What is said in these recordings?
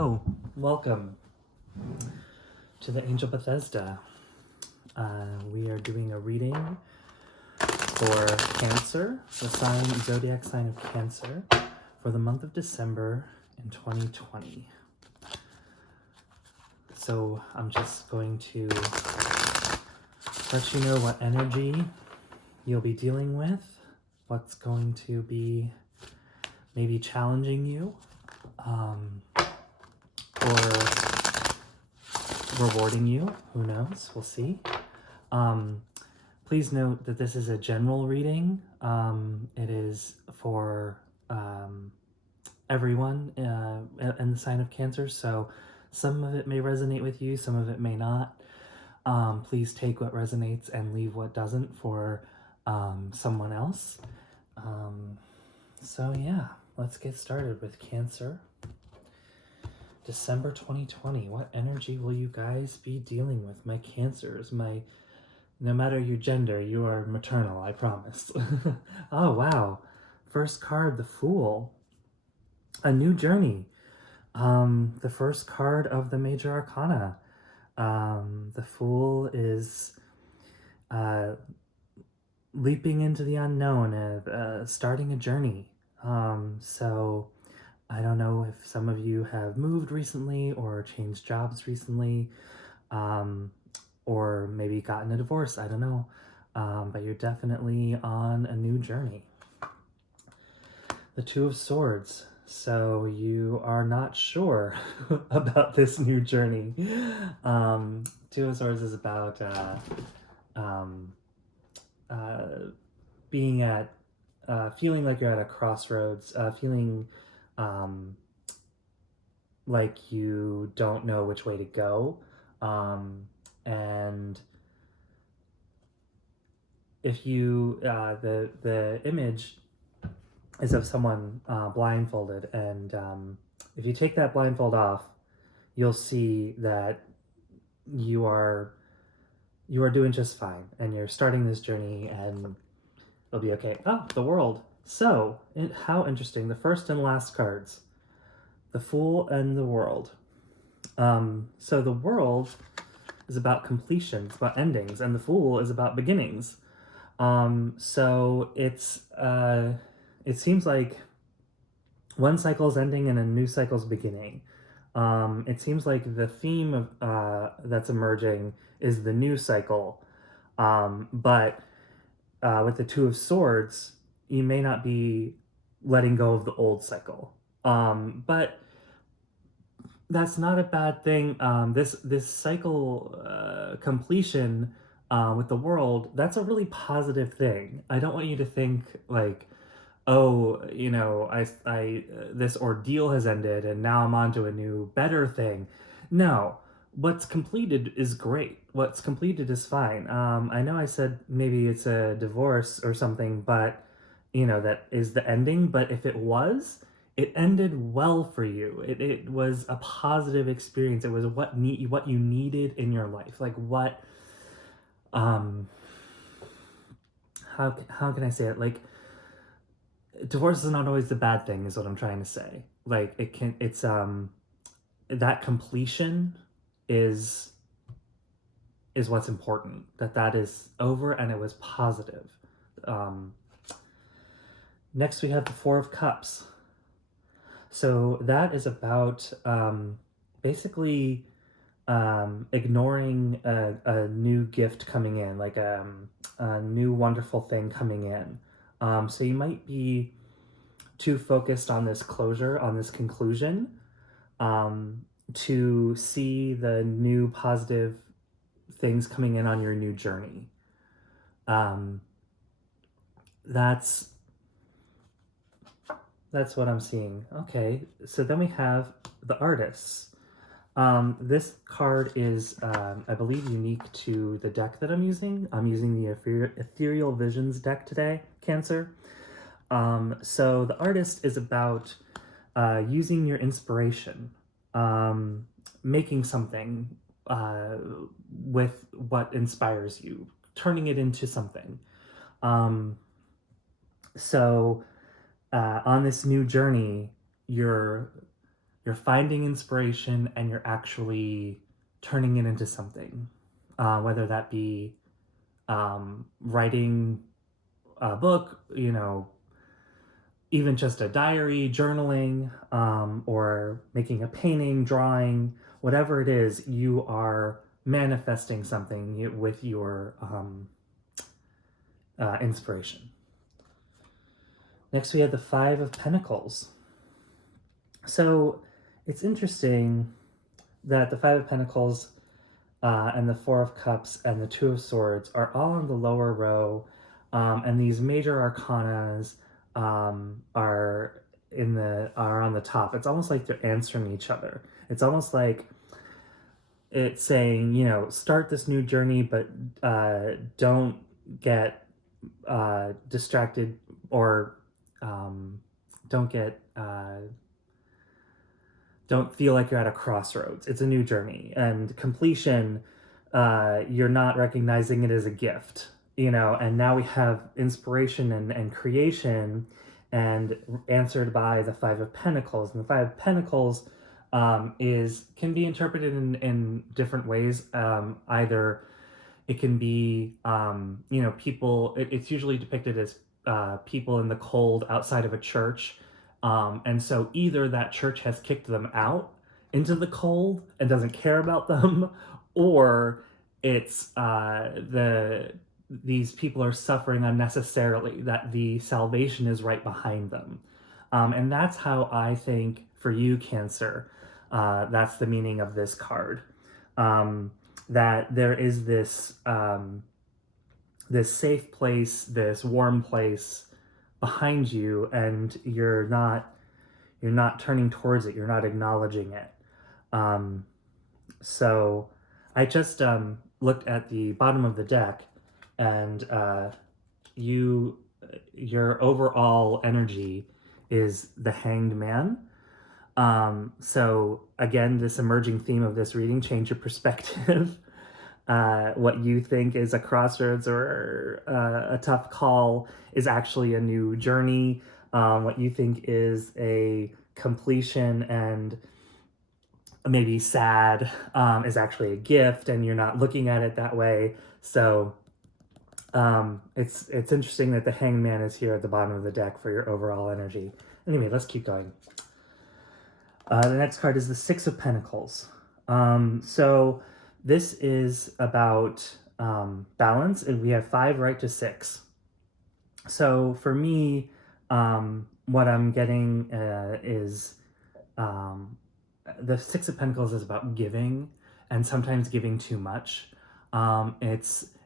Hello, welcome to the Angel Bethesda. We are doing a reading for Cancer, the zodiac sign of Cancer, for the month of December in 2020. So I'm just going to let you know what energy you'll be dealing with, what's going to be maybe challenging you, or rewarding you. Who knows? We'll see. Please note that this is a general reading. It is for everyone in the sign of Cancer, so some of it may resonate with you, some of it may not. Please take what resonates and leave what doesn't for someone else. So yeah, let's get started with Cancer. December 2020, what energy will you guys be dealing with? My Cancers, no matter your gender, you are maternal, I promise. Oh, wow. First card, the Fool. A new journey. The first card of the Major Arcana. The Fool is leaping into the unknown, starting a journey. So I don't know if some of you have moved recently or changed jobs recently, or maybe gotten a divorce, I don't know. But you're definitely on a new journey. The Two of Swords. So you are not sure about this new journey. Two of Swords is about being at, feeling like you're at a crossroads, feeling like you don't know which way to go. And if you, the image is of someone blindfolded, and if you take that blindfold off, you'll see that you are doing just fine, and you're starting this journey, and it'll be okay. Oh, the World. So, how interesting. The first and last cards. The Fool and the World. So the World is about completion, it's about endings, and the Fool is about beginnings. So it seems like one cycle is ending and a new cycle is beginning. It seems like the theme of that's emerging is the new cycle, but with the Two of Swords, you may not be letting go of the old cycle. But that's not a bad thing. This cycle completion with the World, that's a really positive thing. I don't want you to think like, oh, you know, I this ordeal has ended and now I'm on to a new, better thing. No, what's completed is great. What's completed is fine. I know I said maybe it's a divorce or something, but you know, that is the ending. But if it was, it ended well for you. It was a positive experience. It was what you needed in your life. Like what, how can I say it? Like, divorce is not always the bad thing, is what I'm trying to say. Like it's that completion is what's important. That is over and it was positive. Next we have the Four of Cups. So that is about basically ignoring a new gift coming in, like a new wonderful thing coming in. So you might be too focused on this closure, on this conclusion, to see the new positive things coming in on your new journey. That's what I'm seeing. Okay, so then we have the Artists. This card is, I believe, unique to the deck that I'm using. I'm using the Ethereal Visions deck today, Cancer. So the Artist is about using your inspiration, making something with what inspires you, turning it into something. So on this new journey, you're you're finding inspiration and you're actually turning it into something, whether that be writing a book, even just a diary, journaling, or making a painting, drawing, whatever it is, you are manifesting something with your inspiration. Next, we have the Five of Pentacles. So it's interesting that the Five of Pentacles and the Four of Cups and the Two of Swords are all on the lower row, and these major arcanas are on the top. It's almost like they're answering each other. It's almost like it's saying, start this new journey, but don't get distracted, or don't get don't feel like you're at a crossroads. It's a new journey, and completion, you're not recognizing it as a gift, and now we have inspiration and creation, and answered by the Five of Pentacles. And the Five of Pentacles can be interpreted in different ways. Either it can be, people, it's usually depicted as people in the cold outside of a church. And so either that church has kicked them out into the cold and doesn't care about them, or it's these people are suffering unnecessarily, that the salvation is right behind them. And that's how I think for you, Cancer, that's the meaning of this card. That there is this this safe place, this warm place behind you, and you're not turning towards it, you're not acknowledging it. So I just looked at the bottom of the deck, and your overall energy is the Hanged Man. So again, this emerging theme of this reading: change your perspective. What you think is a crossroads or a tough call is actually a new journey. What you think is a completion and maybe sad is actually a gift, and you're not looking at it that way. So it's interesting that the Hanged Man is here at the bottom of the deck for your overall energy. Anyway, let's keep going. The next card is the Six of Pentacles. So this is about balance, and we have 5 right to 6. So for me, what I'm getting is the Six of Pentacles is about giving, and sometimes giving too much.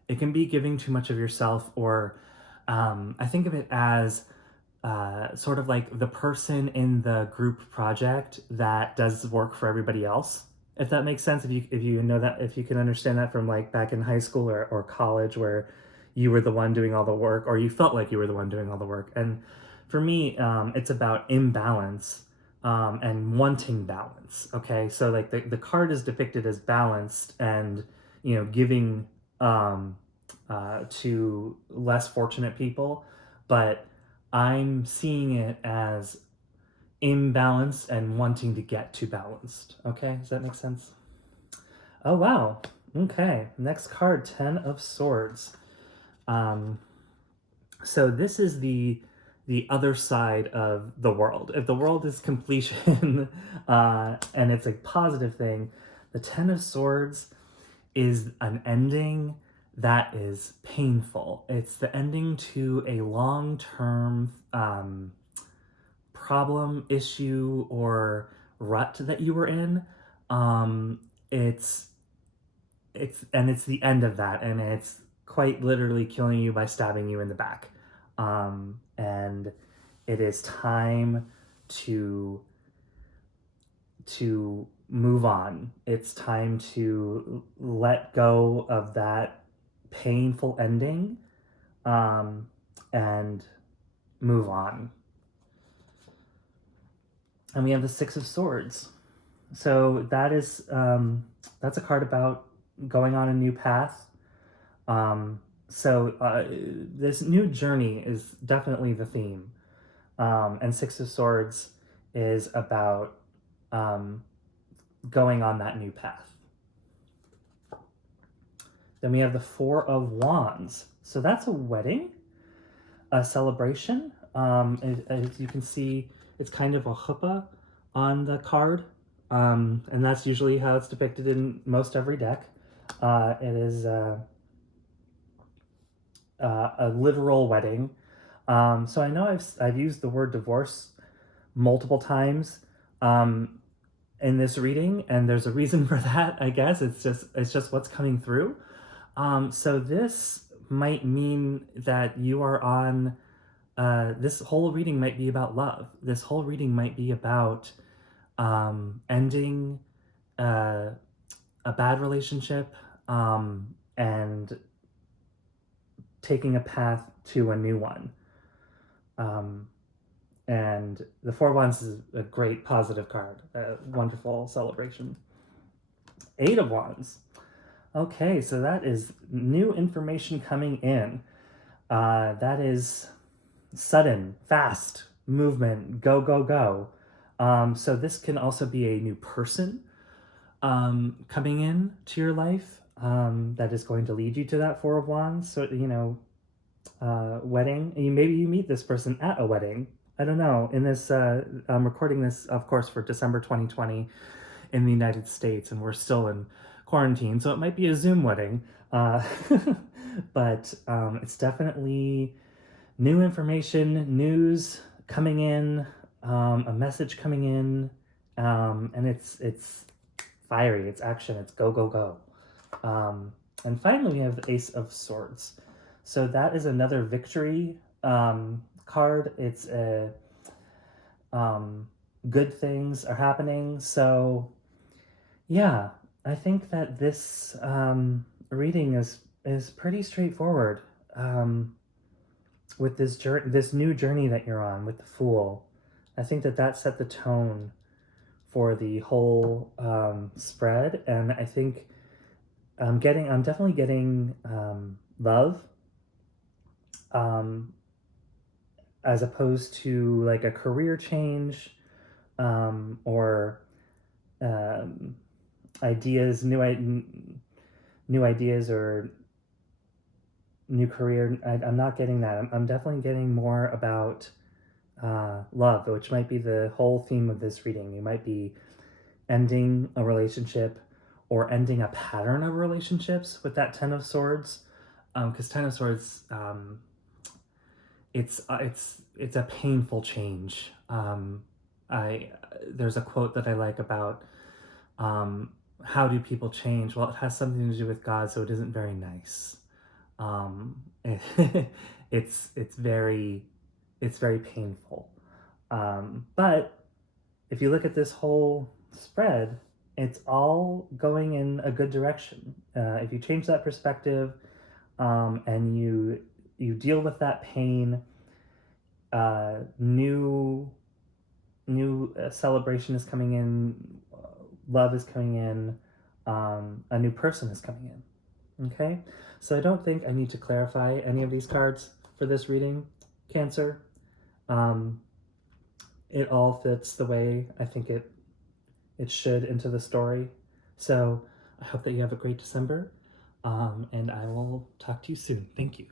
It can be giving too much of yourself, or I think of it as sort of like the person in the group project that does work for everybody else. If that makes sense, if you know that, if you can understand that from like back in high school or college, where you were the one doing all the work, or you felt like you were the one doing all the work. And for me, it's about imbalance and wanting balance. Okay, so like the card is depicted as balanced and giving to less fortunate people, but I'm seeing it as imbalanced and wanting to get to balanced. Okay, does that make sense? Oh, wow. Okay, next card, 10 of Swords. So this is the other side of the world. If the world is completion and it's a positive thing, the 10 of Swords is an ending that is painful. It's the ending to a long-term problem, issue, or rut that you were in. It's the end of that, and it's quite literally killing you by stabbing you in the back. And it is time to move on. It's time to let go of that painful ending and move on. And we have the Six of Swords. So that is that's a card about going on a new path. So this new journey is definitely the theme. And Six of Swords is about going on that new path. Then we have the Four of Wands. So that's a wedding, a celebration. As you can see, it's kind of a chuppah on the card. And that's usually how it's depicted in most every deck. It is a literal wedding. So I know I've used the word divorce multiple times in this reading, and there's a reason for that. I guess it's just what's coming through. So this might mean that you are on. This whole reading might be about love. This whole reading might be about ending a bad relationship and taking a path to a new one. And the Four of Wands is a great positive card, a wonderful celebration. Eight of Wands. Okay, so that is new information coming in. That is sudden, fast movement, go, go, go. So this can also be a new person coming in to your life that is going to lead you to that Four of Wands. So, wedding. Maybe you meet this person at a wedding. I don't know. In this, I'm recording this, of course, for December 2020 in the United States, and we're still in quarantine, so it might be a Zoom wedding. But it's definitely new information, news coming in, a message coming in, and it's fiery, it's action, it's go, go, go. And finally, we have the Ace of Swords. So that is another victory card. It's a good things are happening. So yeah, I think that this reading is pretty straightforward. With this new journey that you're on with the Fool, I think that set the tone for the whole spread, and I think I'm definitely getting love, as opposed to like a career change, or ideas, new ideas or new career. I'm not getting that. I'm definitely getting more about love, which might be the whole theme of this reading. You might be ending a relationship or ending a pattern of relationships with that Ten of Swords, because Ten of Swords, it's a painful change. There's a quote that I like about how do people change? Well, it has something to do with God, so it isn't very nice. It's very painful. But if you look at this whole spread, it's all going in a good direction. If you change that perspective, and you deal with that pain, new celebration is coming in, love is coming in, a new person is coming in. Okay, so I don't think I need to clarify any of these cards for this reading, Cancer. It all fits the way I think it should into the story. So I hope that you have a great December, and I will talk to you soon. Thank you.